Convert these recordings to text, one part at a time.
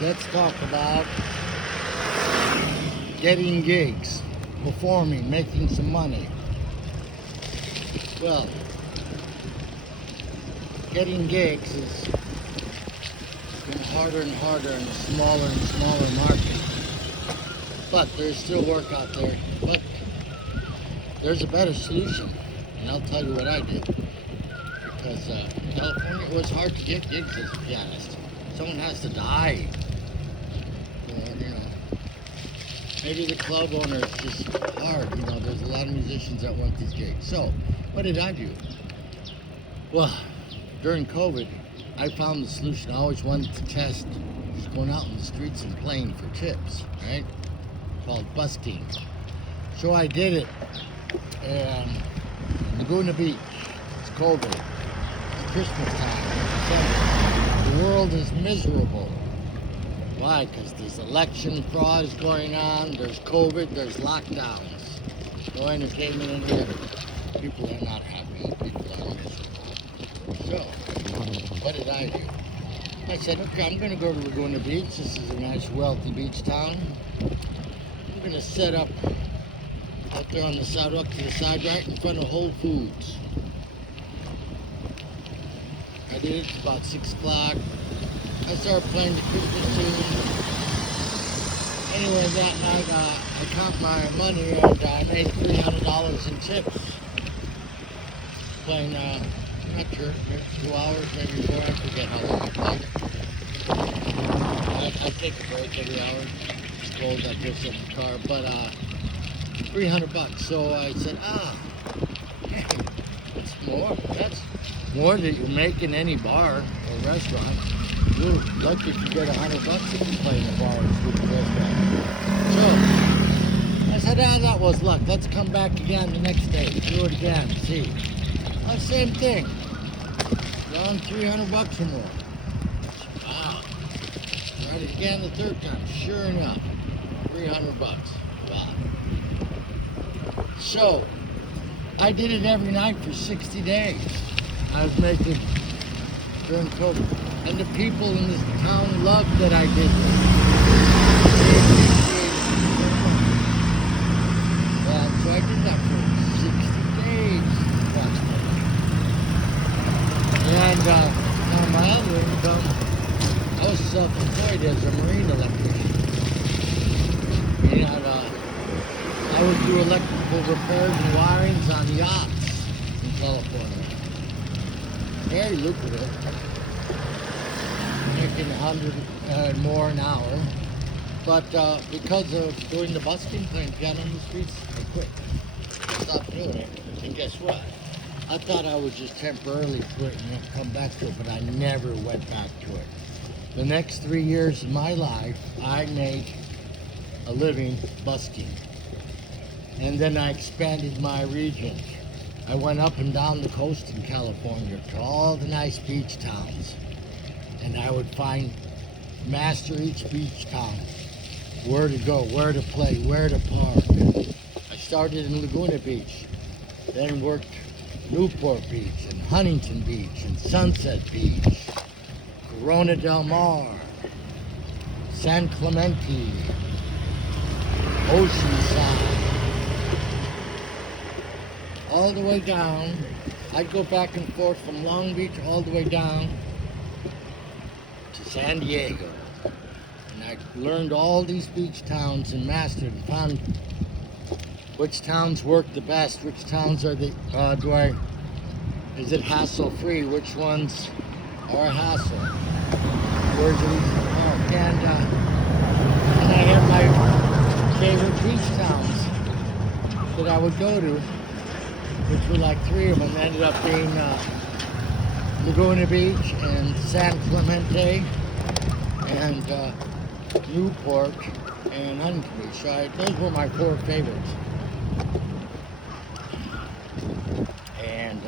Let's talk about getting gigs, performing, making some money. Well, getting gigs is getting harder and harder in a smaller and smaller market. But there's still work out there. But there's a better solution, and I'll tell you what I did. Because in California, it was hard to get gigs as a pianist. Someone has to die. Maybe the club owner is just hard. There's a lot of musicians that want these gigs. So, what did I do? Well, during COVID, I found the solution. I always wanted to test just going out in the streets and playing for tips, right? Called busking. So I did it in Laguna Beach. It's COVID. It's Christmas time. December. The world is miserable. Why? Because there's election frauds going on, there's COVID, there's lockdowns. No entertainment in here. People are not happy. People are miserable. So, what did I do? I said, okay, I'm going to go to Laguna Beach. This is a nice, wealthy beach town. I'm going to set up out there on the sidewalk to the side, right in front of Whole Foods. I did it about 6 o'clock. I started playing the Christmas tune. Anyway, that night I count my money and I made $300 in tips. Playing, not sure, 2 hours, maybe 4. I forget how long I played. I take a break every hour. It's cold, I get in the car, but $300. So I said, hey, that's more. That's more than you make in any bar or restaurant. You're lucky if you get $100 if you play in the bar or food restaurant. So I said, that was luck. Let's come back again the next day. Do it again. See. Same thing. Around $300 or more. Wow. Tried it again the third time. Sure enough, $300. Wow. So I did it every night for 60 days. I was making during COVID. And the people in this town loved that I did this. So I did that for 60 days. And now my other income, I was self-employed as a marine electrician. And I would do electrical repairs and wirings on yachts in California. Very lucrative. Making 100 and more an hour, but because of doing the busking, playing piano in the streets, I quit. I stopped doing it, and guess what? I thought I would just temporarily quit and come back to it, but I never went back to it. The next 3 years of my life, I made a living busking, and then I expanded my region. I went up and down the coast in California to all the nice beach towns. And I would master each beach town, where to go, where to play, where to park. I started in Laguna Beach, then worked Newport Beach, and Huntington Beach, and Sunset Beach, Corona del Mar, San Clemente, Oceanside, all the way down. I'd go back and forth from Long Beach all the way down to San Diego, and I learned all these beach towns and mastered and found which towns work the best, which towns are is it hassle free, which ones are a hassle, where's it easy to park, and I had my favorite beach towns that I would go to, which were like 3 of them, ended up being Laguna Beach and San Clemente and Newport and Huntington Beach. So those were my 4 favorites. And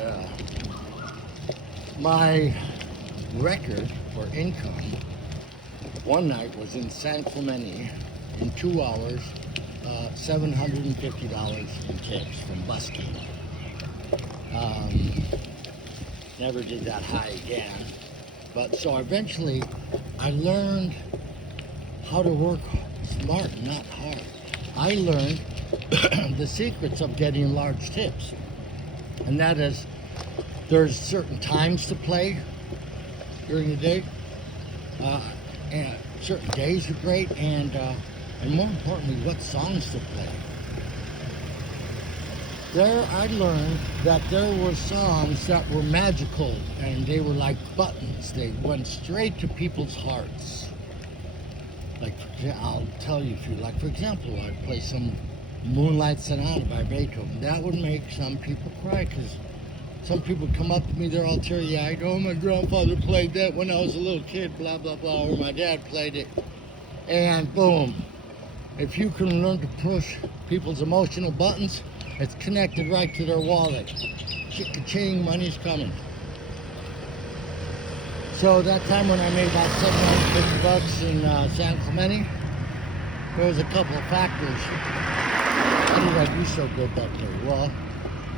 my record for income one night was in San Clemente in 2 hours, $750 in tips from busking. Never did that high again. But so eventually I learned how to work smart, not hard. I learned the secrets of getting large tips, and that is there's certain times to play during the day, and certain days are great, and more importantly, what songs to play. There, I learned that there were songs that were magical, and they were like buttons. They went straight to people's hearts. Like, I'll tell you if you like. For example, I'd play some Moonlight Sonata by Beethoven. That would make some people cry, because some people come up to me, they're all teary-eyed. Oh, my grandfather played that when I was a little kid, blah, blah, blah, or my dad played it. And boom. If you can learn to push people's emotional buttons, it's connected right to their wallet. Chick-ka-ching, money's coming. So that time when I made about $750 in San Clemente, there was a couple of factors. How did I do so good that day? Well,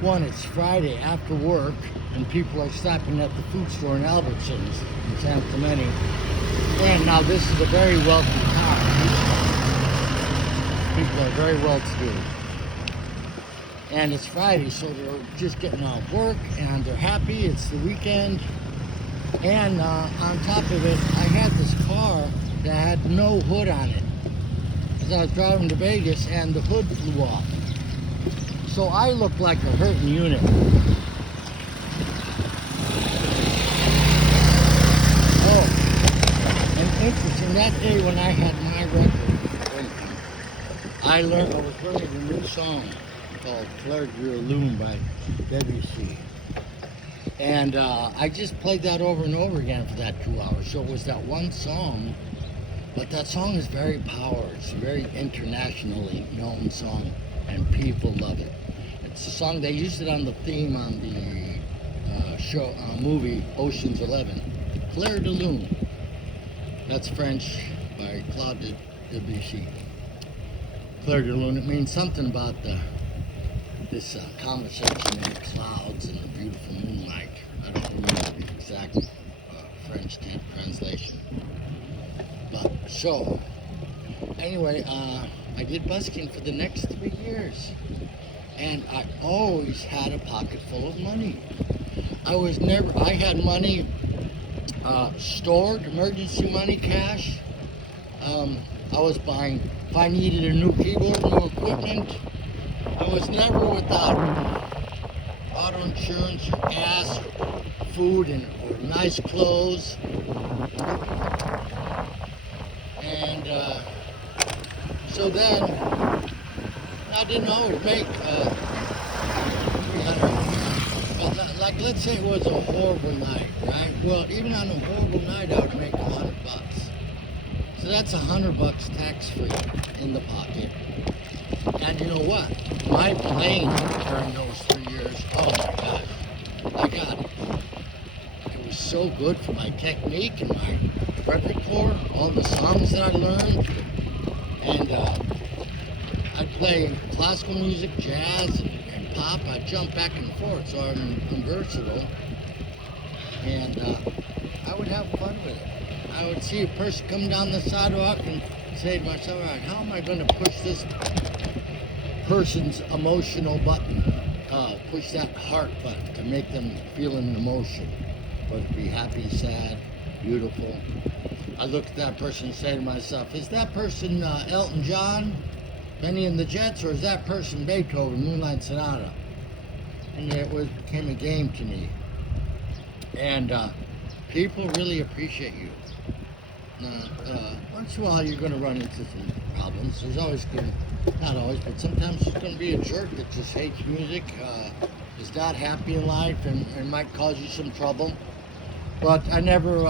one, it's Friday after work, and people are stopping at the food store in Albertsons in San Clemente. And now this is a very wealthy town. People are very well-to-do. And it's Friday, so they're just getting out of work, and they're happy. It's the weekend. And on top of it, I had this car that had no hood on it. Because I was driving to Vegas, and the hood flew off. So I looked like a hurting unit. Oh, and interesting, that day when I had my record, I was learning a new song called Clair de Lune by Debussy. And I just played that over and over again for that 2 hours. So it was that one song, but that song is very powerful. It's a very internationally known song, and people love it. It's a song, they used it on the theme on the movie Ocean's 11. Clair de Lune. That's French by Claude Debussy. Clair de Lune, it means something about this conversation in the clouds and the beautiful moonlight. I don't remember the exact French translation. But so, anyway, I did busking for the next 3 years. And I always had a pocket full of money. I had money stored, emergency money, cash. I was buying, if I needed a new keyboard, new equipment, I was never without auto insurance, or gas, or food, or nice clothes. And so then, I didn't always make, like let's say it was a horrible night, right? Well, even on a horrible night, I would make $100. So that's $100 tax-free in the pocket. And you know what? My playing during those 3 years, oh my gosh, I got it. It was so good for my technique and my repertoire, all the songs that I learned. And I'd play classical music, jazz, and pop. I'd jump back and forth, so I'm versatile. And I would have fun with it. I would see a person come down the sidewalk and say to myself, all right, how am I going to push this person's emotional button, push that heart button to make them feel an emotion, whether it be happy, sad, beautiful. I look at that person and say to myself, is that person Elton John, Benny and the Jets, or is that person Beethoven, Moonlight Sonata? And it became a game to me. And people really appreciate you. Once in a while you're going to run into some problems. There's always going to, not always, but sometimes there's going to be a jerk that just hates music, is not happy in life, and might cause you some trouble. But I never,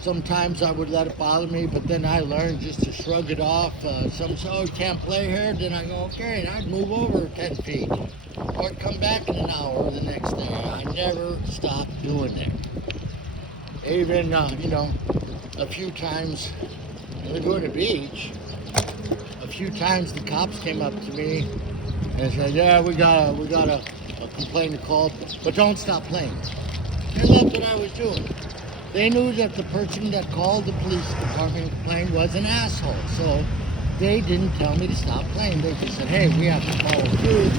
sometimes I would let it bother me, but then I learned just to shrug it off. Some say, oh, you can't play here, then I go, okay, and I'd move over 10 feet. Or I'd come back in an hour or the next day. I never stopped doing it. Even, a few times, we go to the beach, a few times the cops came up to me and said, yeah, we got a complaint to call, but don't stop playing. They loved what I was doing. They knew that the person that called the police department and complained was an asshole. So they didn't tell me to stop playing. They just said, hey, we have to follow through.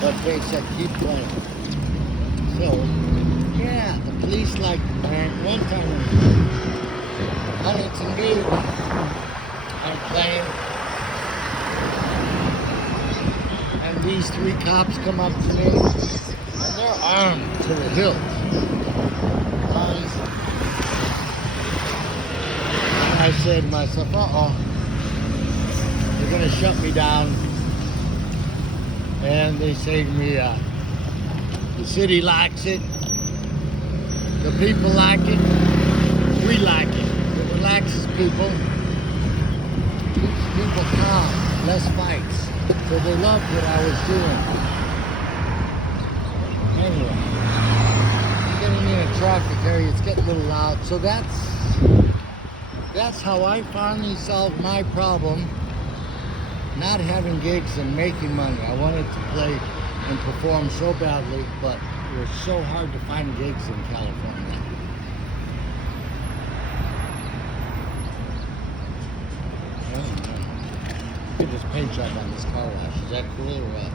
But they said, keep playing. So, yeah, the police like one time in Huntington Beach, I'm playing. And these three cops come up to me, and they're armed to the hilt. And I said to myself, they're gonna shut me down. And they say to me, the city likes it, the people like it, we like it. It relaxes people, keeps people calm, less fights. So they loved what I was doing. Anyway, I'm getting in a traffic area, it's getting a little loud. So that's how I finally solved my problem, not having gigs and making money. I wanted to play and perform so badly, but it was so hard to find gigs in California. Look at this paint job on this car wash. Is that cool or what?